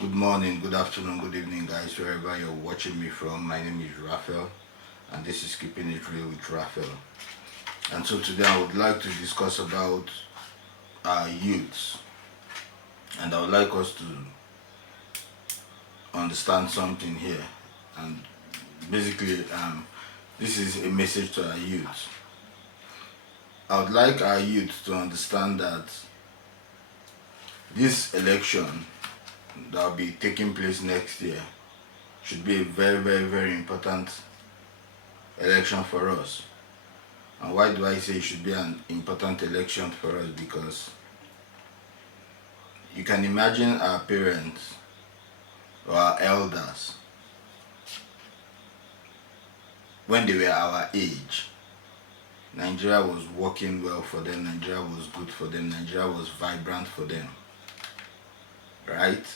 Good morning, good afternoon, good evening, guys, wherever you're watching me from. My name is Raphael, and this is Keeping It Real with Raphael. And so today I would like to discuss about our youths, and I would like us to understand something here. And basically, this is a message to our youth. I would like our youth to understand that this election that will be taking place next year should be a very, very, very important election for us. And why do I say it should be an important election for us? Because you can imagine our parents or our elders when they were our age. Nigeria was working well for them, Nigeria was good for them, Nigeria was vibrant for them, right?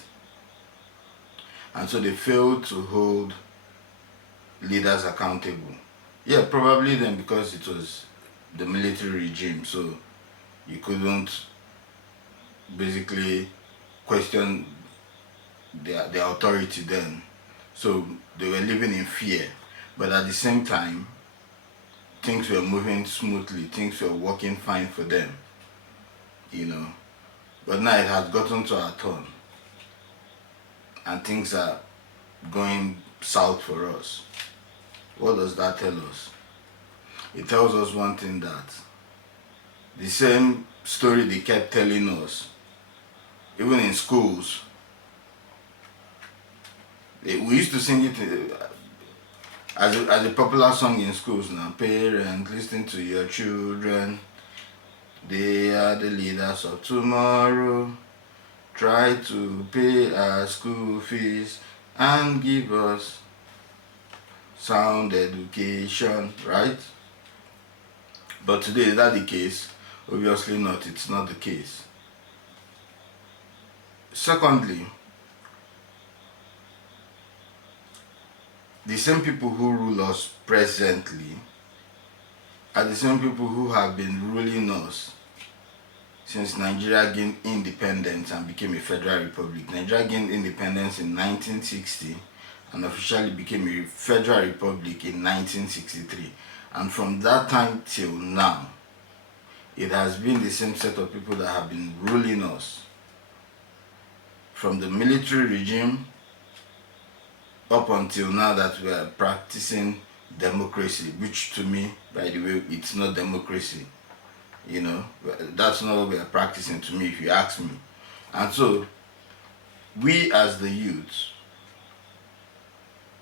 And so they failed to hold leaders accountable. Yeah, probably then because it was the military regime, so you couldn't basically question their authority then. So they were living in fear. But at the same time, things were moving smoothly, things were working fine for them, you know. But now it has gotten to our turn, and things are going south for us. What does that tell us? It tells us one thing, that the same story they kept telling us, even in schools, we used to sing it as a popular song in schools now. Parents, listen to your children. They are the leaders of tomorrow. Try to pay our school fees and give us sound education, right? But today, is that the case? Obviously not. It's not the case. Secondly, the same people who rule us presently are the same people who have been ruling us since Nigeria gained independence and became a federal republic. Nigeria gained independence in 1960 and officially became a federal republic in 1963. And from that time till now, it has been the same set of people that have been ruling us. From the military regime up until now that we are practicing democracy, which to me, by the way, it's not democracy. You know, that's not what we are practicing, to me, if you ask me. And so, we as the youth,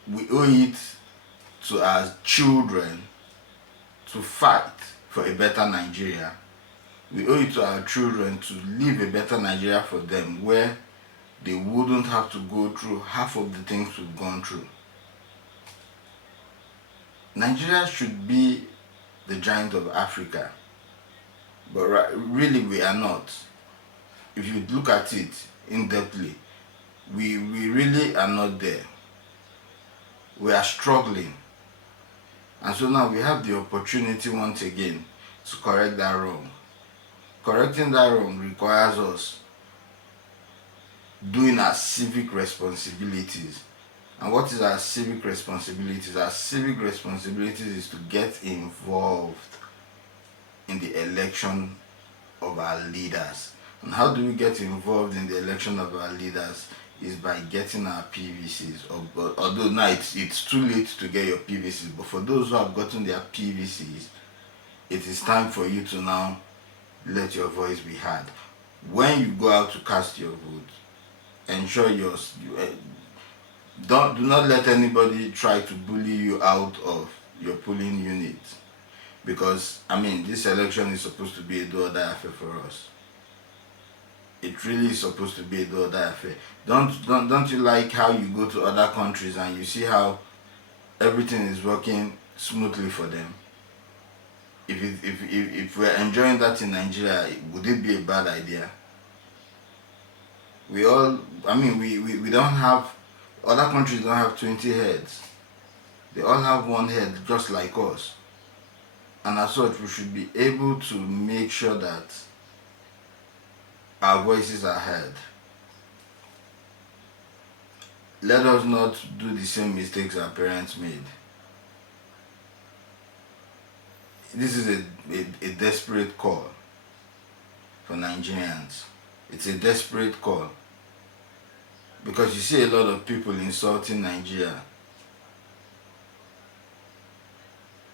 we owe it to our children to fight for a better Nigeria. We owe it to our children to live a better Nigeria for them, where they wouldn't have to go through half of the things we've gone through. Nigeria should be the giant of Africa, but really we are not. If you look at it in-depthly, we really are not there. We are struggling. And so now we have the opportunity once again to correct that wrong. Correcting that wrong requires us doing our civic responsibilities. And what is our civic responsibilities? Our civic responsibilities is to get involved in the election of our leaders. And how do we get involved in the election of our leaders? Is by getting our PVCs. Although now it's too late to get your PVCs, but for those who have gotten their PVCs, it is time for you to now let your voice be heard. When you go out to cast your vote, ensure do not let anybody try to bully you out of your polling unit, because this election is supposed to be a do or die affair for us. It really is supposed to be a do or die affair. Don't you like how you go to other countries and you see how everything is working smoothly for them? If we're enjoying that in Nigeria, would it be a bad idea? We don't have, other countries don't have 20 heads. They all have one head, just like us. And as such, we should be able to make sure that our voices are heard. let us not do the same mistakes our parents made. This is a desperate call for Nigerians. It's a desperate call because you see a lot of people insulting Nigeria,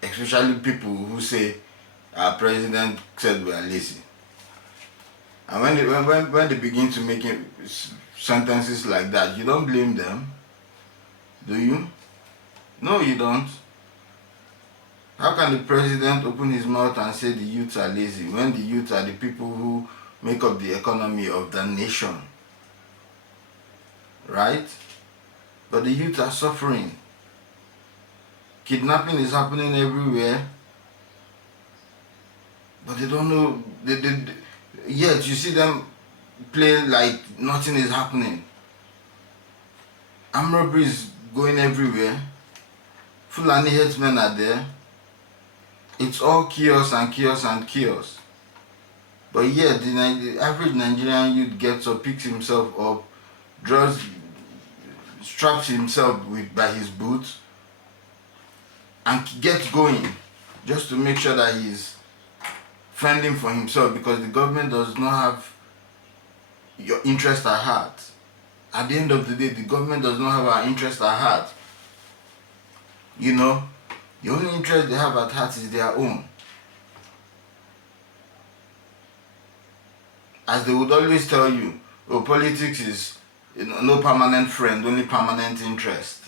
especially people who say our president said we are lazy. And when they begin to make sentences like that, you don't blame them, do you? No, you don't. How can the president open his mouth and say the youths are lazy when the youths are the people who make up the economy of the nation? Right? But the youth are suffering. Kidnapping is happening everywhere. But they don't know. Yet you see them play like nothing is happening. Armed robbery is going everywhere. Fulani headsmen are there. It's all chaos and chaos and chaos. But yet the average Nigerian youth gets up, picks himself up, straps himself by his boots and gets going just to make sure that he's fending for himself, because the government does not have your interest at heart. At the end of the day, the government does not have our interest at heart. You know, the only interest they have at heart is their own. As they would always tell you, oh, politics is no permanent friend, only permanent interest.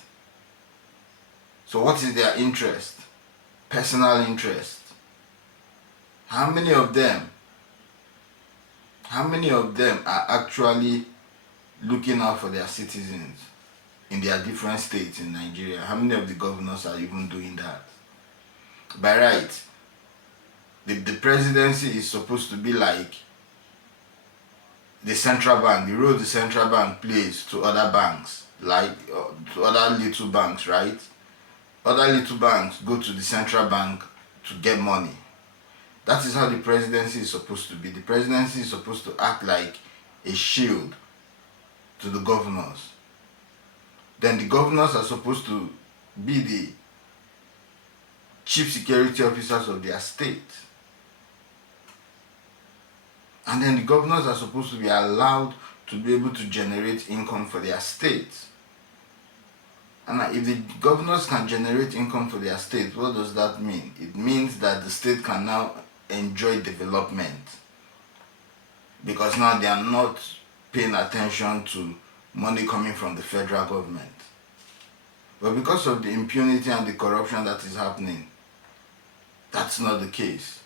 So what is their interest? Personal interest. How many of them are actually looking out for their citizens in their different states in Nigeria? How many of the governors are even doing that? By right, the presidency is supposed to be like the central bank, the role the central bank plays to other banks, like to other little banks, right? Other little banks go to the central bank to get money. That is how the presidency is supposed to be. The presidency is supposed to act like a shield to the governors. Then the governors are supposed to be the chief security officers of their state. And then the governors are supposed to be allowed to be able to generate income for their state. And if the governors can generate income for their state, what does that mean? It means that the state can now enjoy development, because now they are not paying attention to money coming from the federal government. But because of the impunity and the corruption that is happening, that's not the case.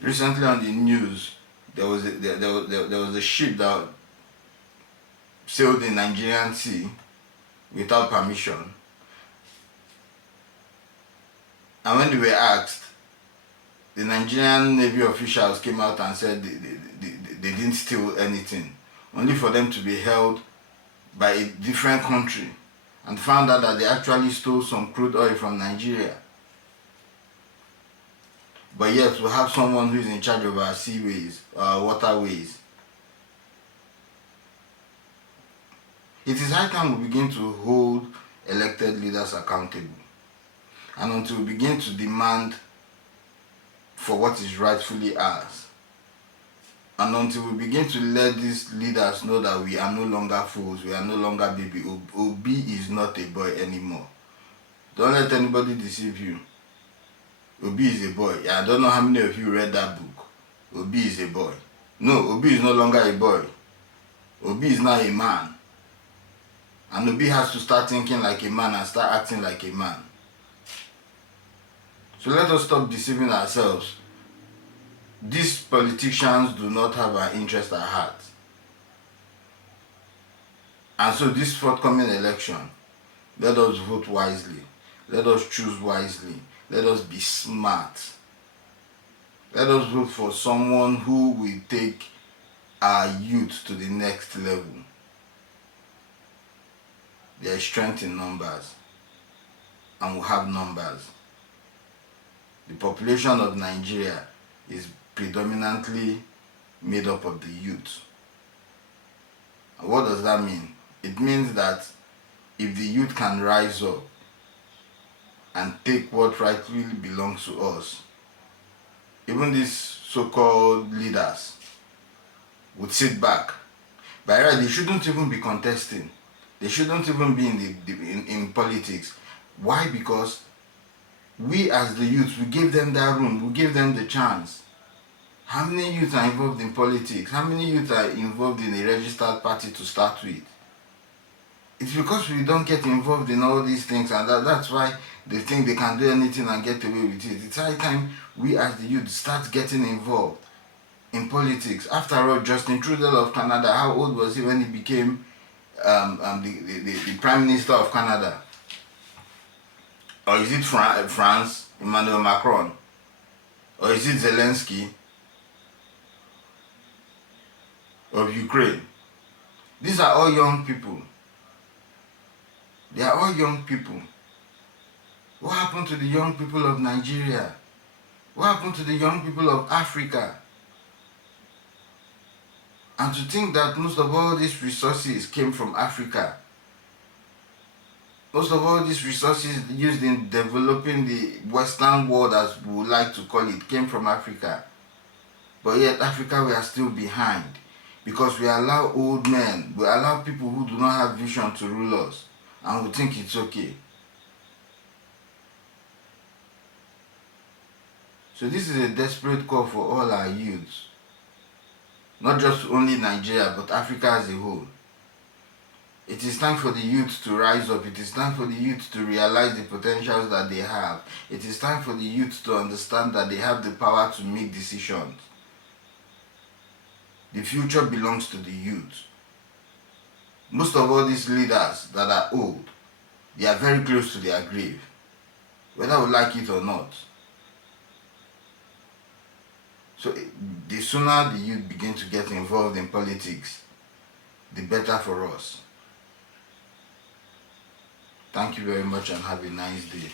Recently on the news, there was a ship that sailed the Nigerian sea without permission. And when they were asked, the Nigerian Navy officials came out and said they didn't steal anything, only for them to be held by a different country and found out that they actually stole some crude oil from Nigeria. But yet we have someone who is in charge of our seaways, our waterways. It is high time we begin to hold elected leaders accountable. And until we begin to demand for what is rightfully ours, and until we begin to let these leaders know that we are no longer fools, we are no longer baby. Obi is not a boy anymore. Don't let anybody deceive you. Obi is a boy. I don't know how many of you read that book. Obi is a boy. No, Obi is no longer a boy. Obi is now a man. And Obi has to start thinking like a man and start acting like a man. So let us stop deceiving ourselves. These politicians do not have our interest at heart. And so this forthcoming election, let us vote wisely. Let us choose wisely. Let us be smart. Let us vote for someone who will take our youth to the next level. There is strength in numbers, and we have numbers. The population of Nigeria is predominantly made up of the youth. And what does that mean? It means that if the youth can rise up and take what rightfully belongs to us, even these so-called leaders would sit back. By right, they shouldn't even be contesting. They shouldn't even be in politics. Why? Because we as the youth, we gave them that room, we gave them the chance. How many youth are involved in politics? How many youth are involved in a registered party to start with? It's because we don't get involved in all these things, and that's why they think they can do anything and get away with it. It's high time we as the youth start getting involved in politics. After all, Justin Trudeau of Canada, how old was he when he became the Prime Minister of Canada? Or is it France, Emmanuel Macron? Or is it Zelensky of Ukraine? These are all young people. They are all young people. What happened to the young people of Nigeria? What happened to the young people of Africa? And to think that most of all these resources came from Africa. Most of all these resources used in developing the Western world, as we would like to call it, came from Africa. But yet Africa, we are still behind. Because we allow old men, we allow people who do not have vision to rule us. And we think it's okay. So this is a desperate call for all our youths. Not just only Nigeria, but Africa as a whole. It is time for the youth to rise up. It is time for the youth to realize the potentials that they have. It is time for the youth to understand that they have the power to make decisions. The future belongs to the youth. Most of all these leaders that are old, they are very close to their grave, whether we like it or not. So the sooner the youth begin to get involved in politics, the better for us. Thank you very much and have a nice day.